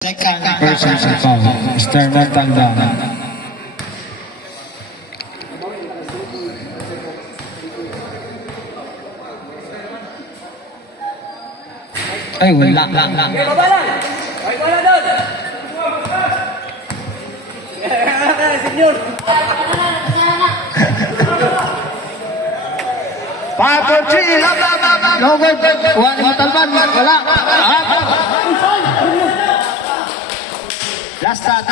Second personal foul, Mr. Montanda. Ay, wala. Okay, baba lang. Okay, wala doon. Senyor. 5-4-3, no good. Kuha ni Matalban, wala. Last shot.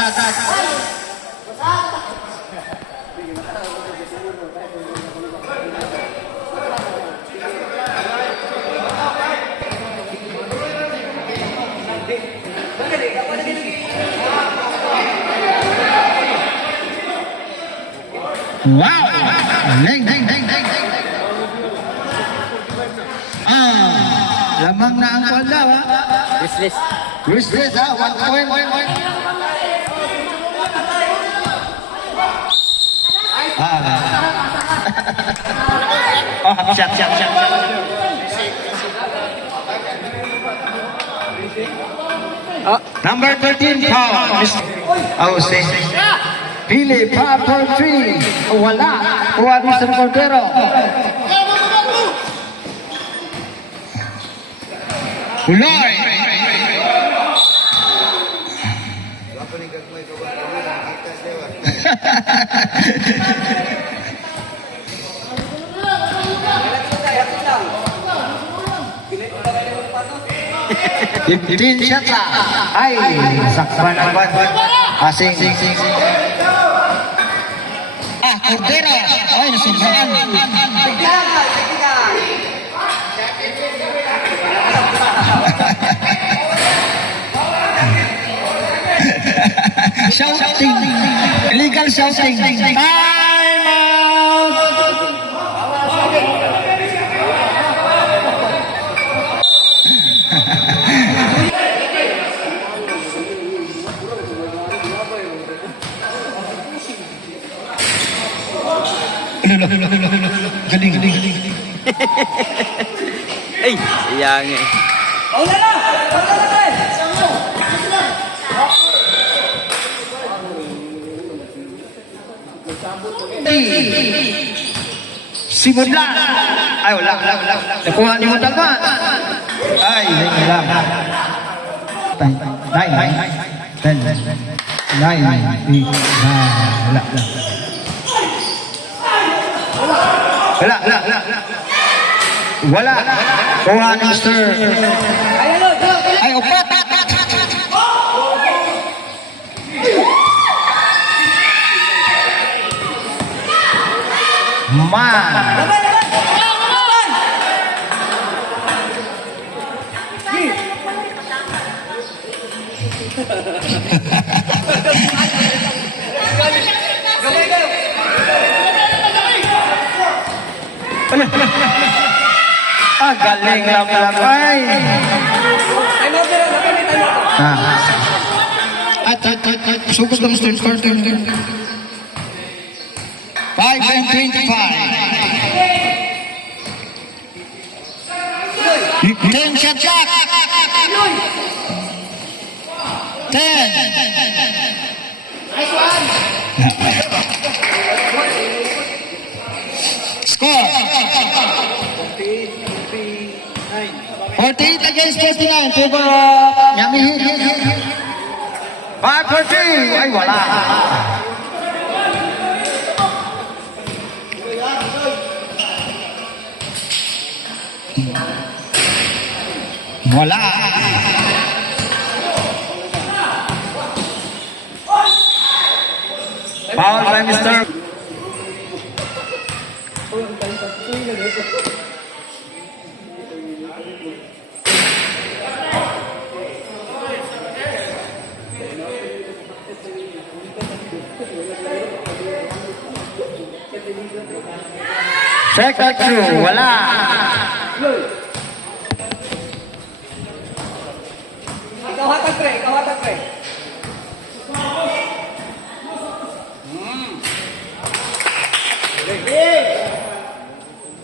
Wow! Ding. Lamang na ang kuwan daw, ha? Wishlist, ha? 1 point. Shot. Number 13, foul. Austin. Pili, 5-4-3. Wala. Kuha ni Mr. Cordero. Huloy. Fifteen shot lang. Ay, sakpan ang ban. Asing. Cordero. Ay, nasundan. Shouting. Illegal shouting. Time out. Galing. Ay, sayang eh. Paula na! Simudlan. Ay, wala. Nakuha ni Montalban. Ay, wala. 9. Wala. Kuha ni Mr. Ay, upat. Man. Galing lang. Ay. Sugod lang Mr. Carter. 5-25. 10 shot. 10. Score. 48 against 49. Favor of Miami Heat. 5-4-3. Ay, wala. Wala. Foul by Mr. Second through, wala. Ikaw hatag, pre.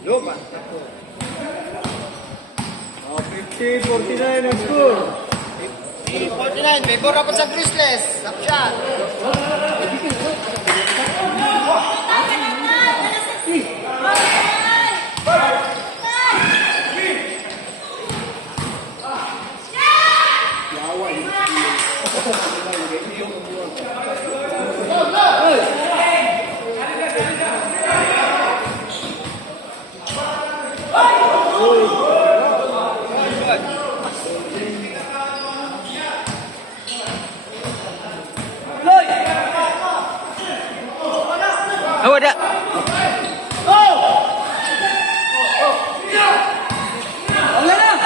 Luma. 50-49 ang score. 49 10. Favor ako sa Grizzlies. Top shot. Lloyd! Oh, ada. Wala na!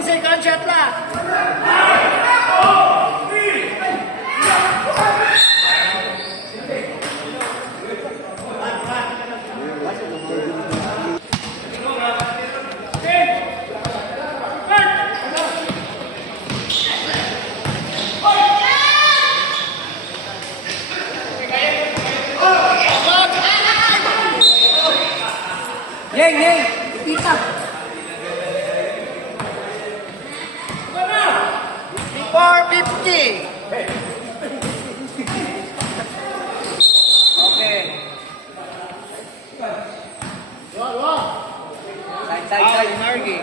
Second shot lang. Yeng, yeng! Itita! 450. Okay. Side, side, side. Margie.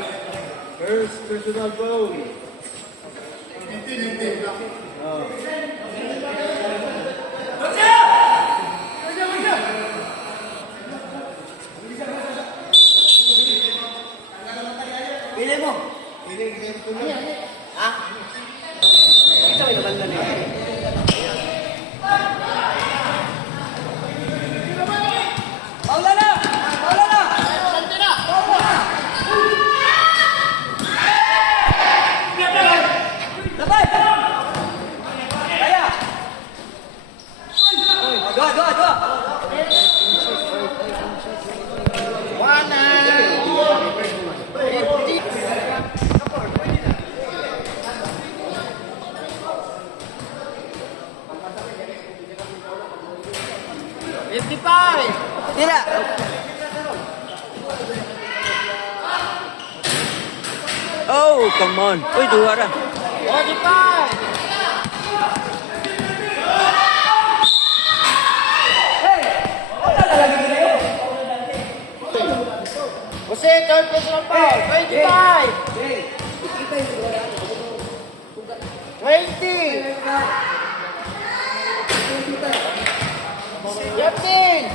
First personal foul. Pili mo. Paula na! Paula na! Paula na! Labay! Kaya! Dua, dua, dua! Tidak. Oh, come on. Uy, dua dah. Hey! Wala na lagi na yun! Jose, third personal foul. 25. Hey! Ikita yung wala. 20. 15.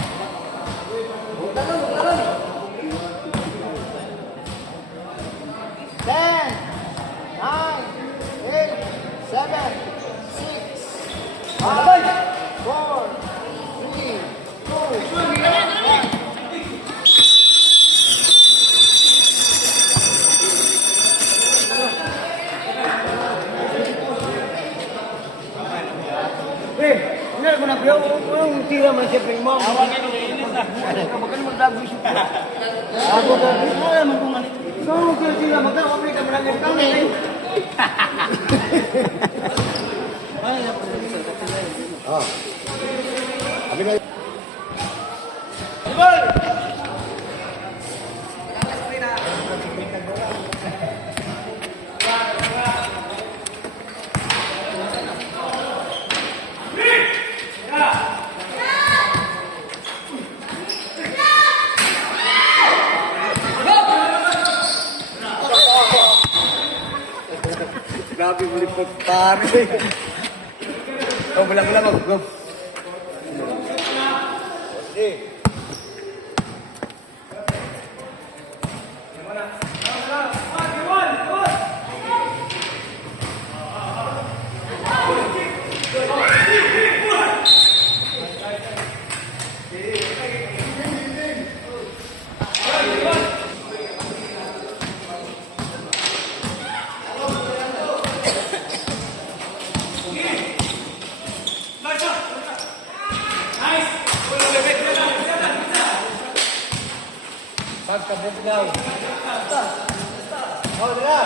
Ten, nine, eight, seven, six, five, four, three, two, one. Benar ko na pero yung tira man siyempre mo. Awan na nilinis na. Magkano magdagos siya. Ako na mo naman kung ano. So tira magkano ka ka marami ka na. Grabe mo lipot pare. Oh, wala mag-go. Pagkabog daw. Oh, dala.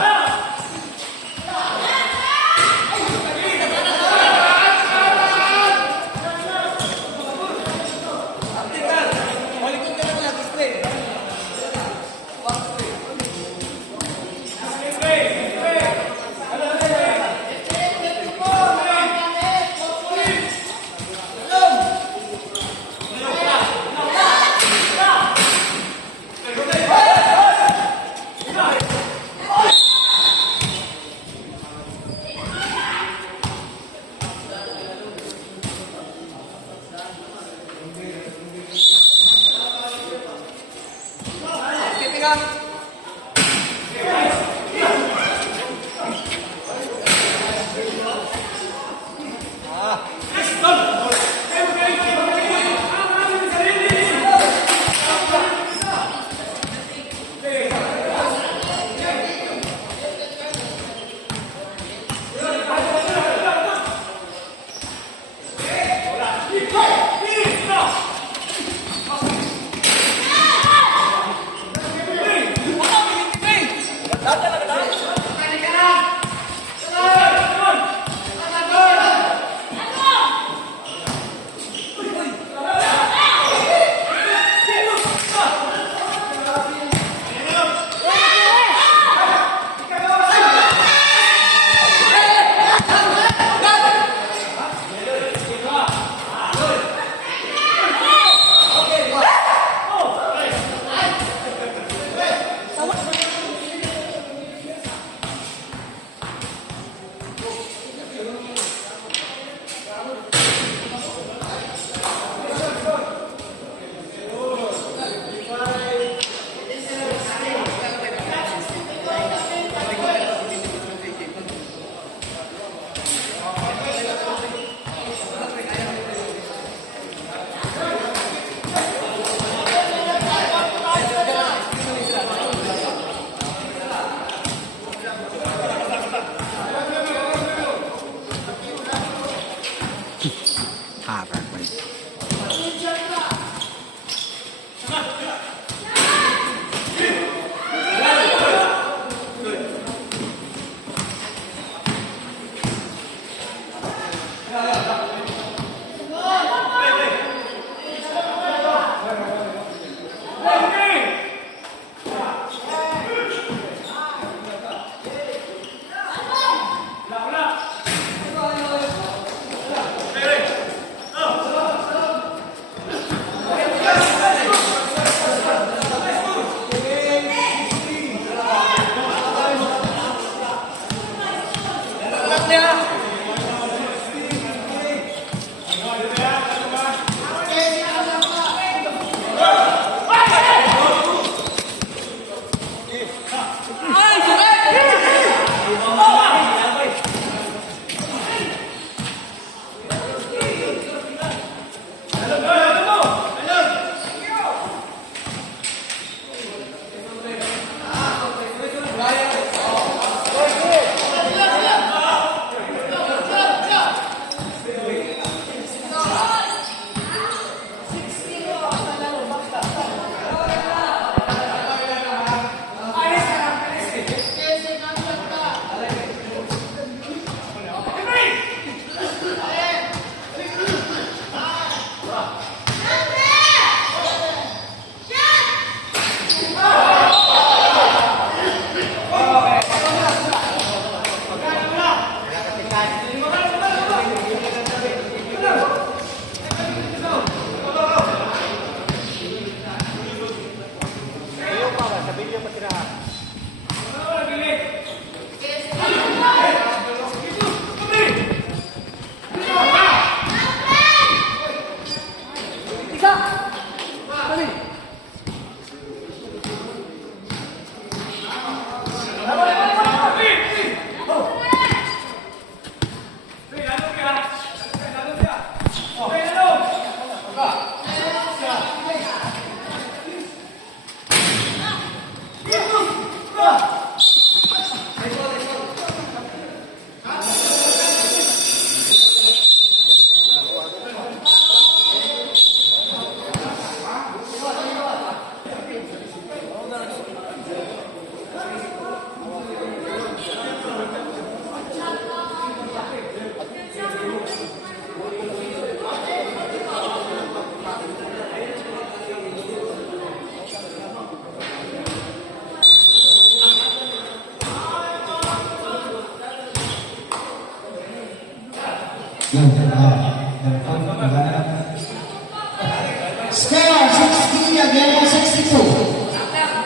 Score 60 against 62.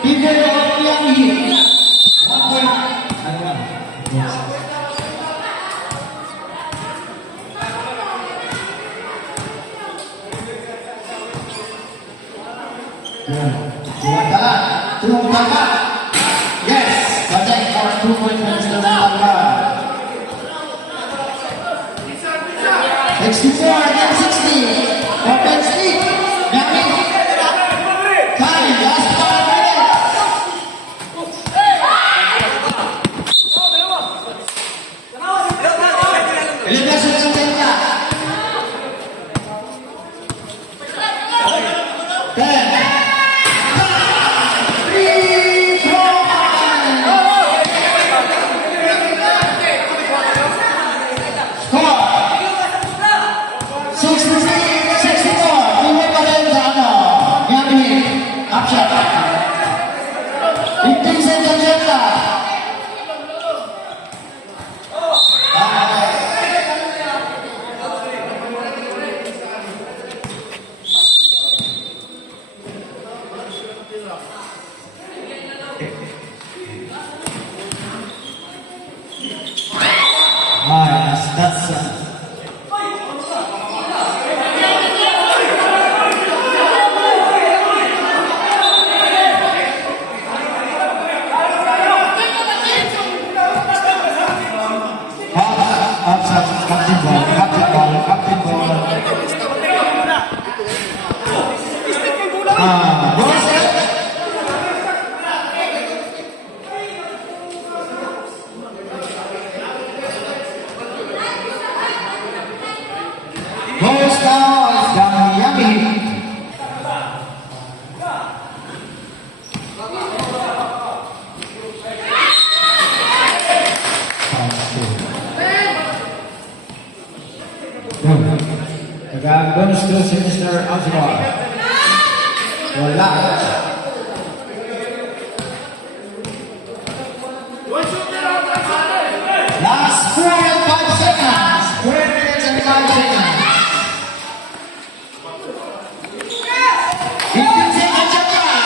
People of Young Heat. 1 point. Yes, project for 2 point Mr. Nalanga. 64 against 60. Offense lead. Yami. Time, last 5 minutes. Elimination ng Delta. 10. Bonus to Mr. Alzheimer. Wala. Last 4 and 5 seconds. 4 minutes and 5 seconds. 15 seconds of time.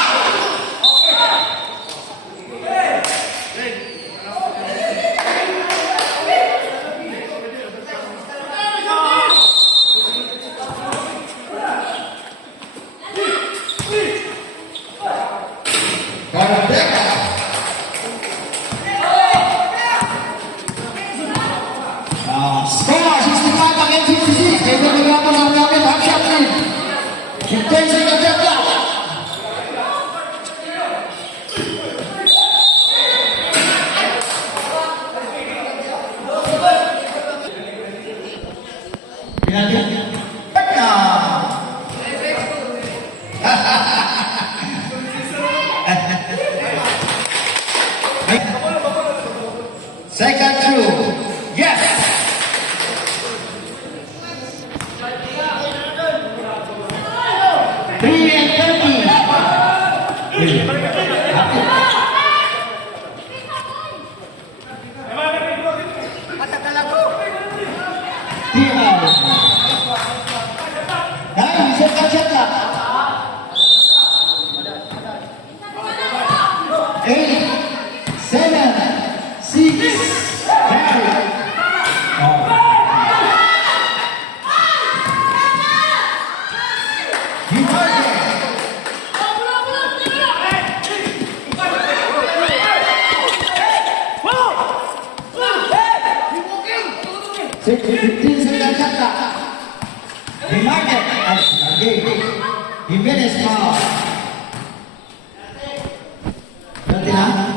10 seconds shot clock. Second through. Yes. Three and 9 second shot clock. 8, 7, 6, 5. Six, 15 seconds shot clock. The market as again. The minutes now. Ganti na.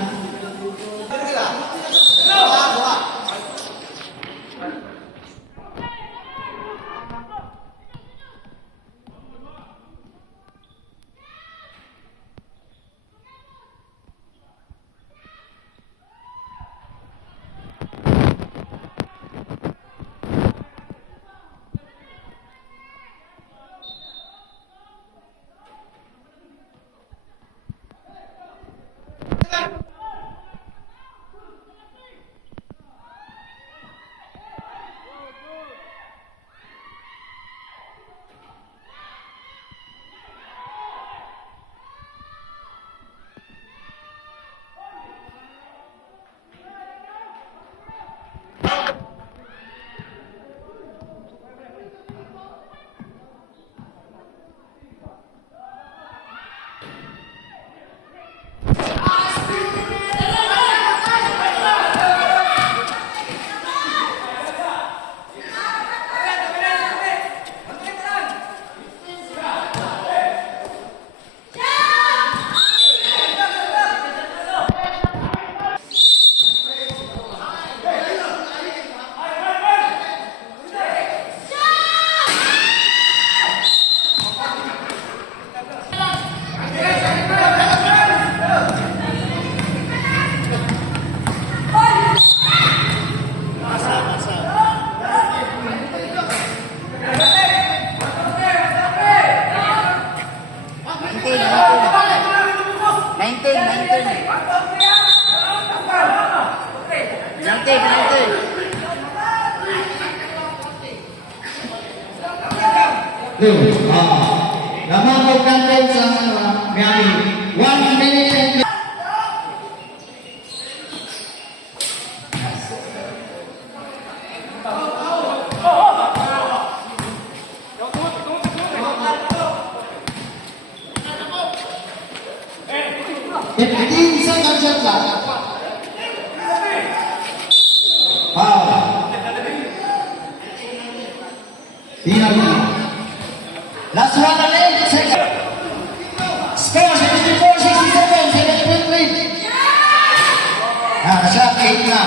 Namangkot natin sa Miami. 1 minute and shot clock. Foul. Last one and 8 seconds. Score 64-67. 7-point lead. Shot 8 na.